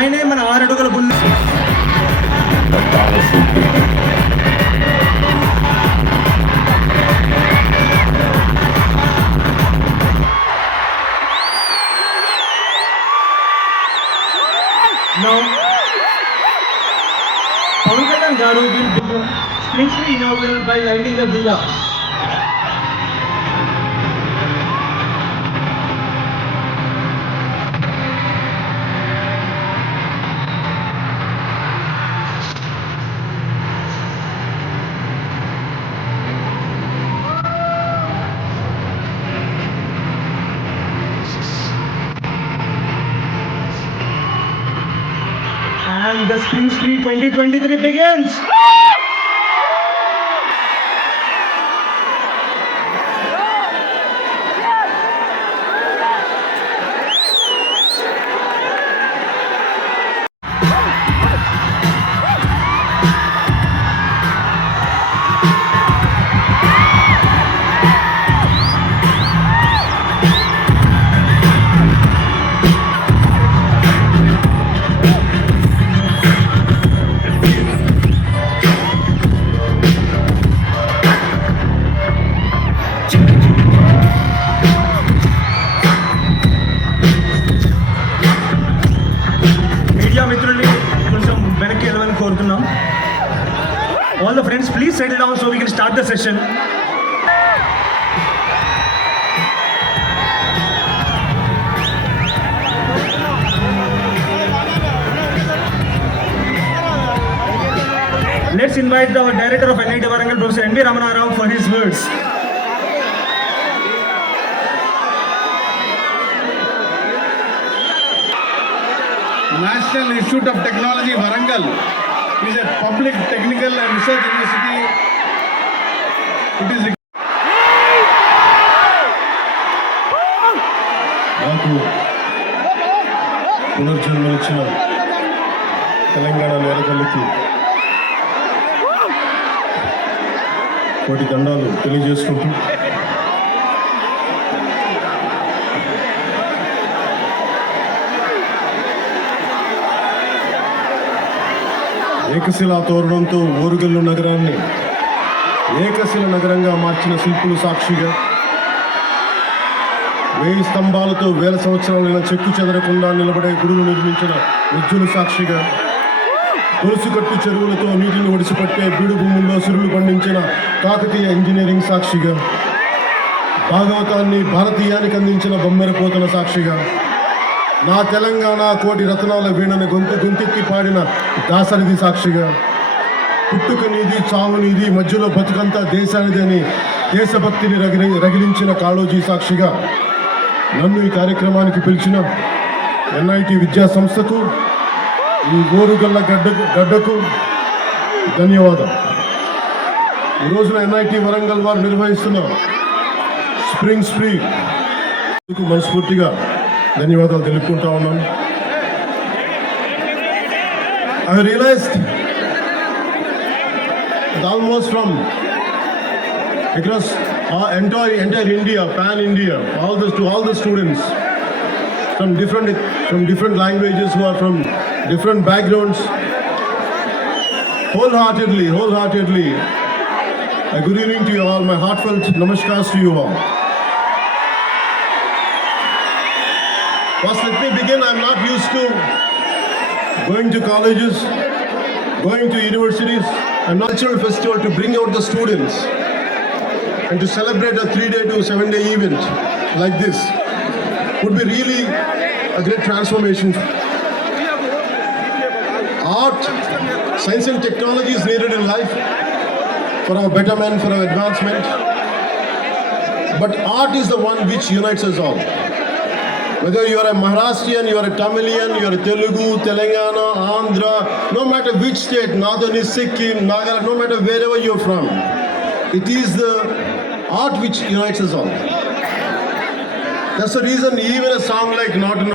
ఆయనే మన 6 అడుగుల బుల్లి. పవన్ కళ్యాణ్ గారు screen inaugurate by lighting the diya. And the Spring Spree 2023 begins! All the friends, please settle down so we can start the session. Let's invite our director of NIT Warangal, Professor N.V. Ramana Rao, for his words. National Institute of Technology, Warangal is a public technical and research university. It is నాకు పునర్జన్మనిచ్చిన తెలంగాణ నేరకల్లికి కోటి దండాలు తెలియజేసుకుంటూ ఏకశిలా తోరణంతో ఓరుగల్లు నగరాన్ని ఏకశిల నగరంగా మార్చిన శిల్పులు సాక్షిగా, 1000 స్తంభాలతో 1000 సంవత్సరాలైన చెక్కు చెదరకుండా నిలబడే గుడులు నిర్మించిన ఉజ్జుల సాక్షిగా, గొలుసుకట్టు చెరువులతో నీటిని ఒడిసిపట్టే బీడు భూముల్లో సిరులు పండించిన కాకతీయ ఇంజనీరింగ్ సాక్షిగా, భాగవతాన్ని భారతీయానికి అందించిన బొమ్మెరపోతన సాక్షిగా, నా తెలంగాణ కోటి రత్నాల వీణను గొంతెత్తి పాడిన దాసరిది సాక్షిగా, పుట్టుక నీది చావు నీది మధ్యలో బతుకంతా దేశానిది అని దేశభక్తిని రగిలించిన కాళోజీ సాక్షిగా, నన్ను ఈ కార్యక్రమానికి పిలిచిన NIT విద్యా సంస్థకు, ఈ ఓరుగల్ల గడ్డకు ధన్యవాదాలు. ఈ రోజున NIT వరంగల్ వారు నిర్వహిస్తున్న స్ప్రింగ్ స్ప్రీ మనస్ఫూర్తిగా ధన్యవాదాలు తెలుపుకుంటా ఉన్నాను. I realized that almost from across entire India, pan India, all the students from different languages who are from different backgrounds, wholeheartedly, a good evening to you all. My heartfelt namaskars to you all. First, let me begin. I'm not used to going to colleges, going to universities, a cultural festival to bring out the students and to celebrate a 3-day to 7-day event like this would be really a great transformation. Art, science and technology is needed in life for our betterment, for our advancement. But art is the one which unites us all. Whether you are a Maharashtrian, you are a Tamilian, you are a Telugu, Telangana, Andhra, no matter which state, Northern is Sikkim, Nagaland, no matter wherever you are from, it is the art which unites us all. That's the reason even a song like Not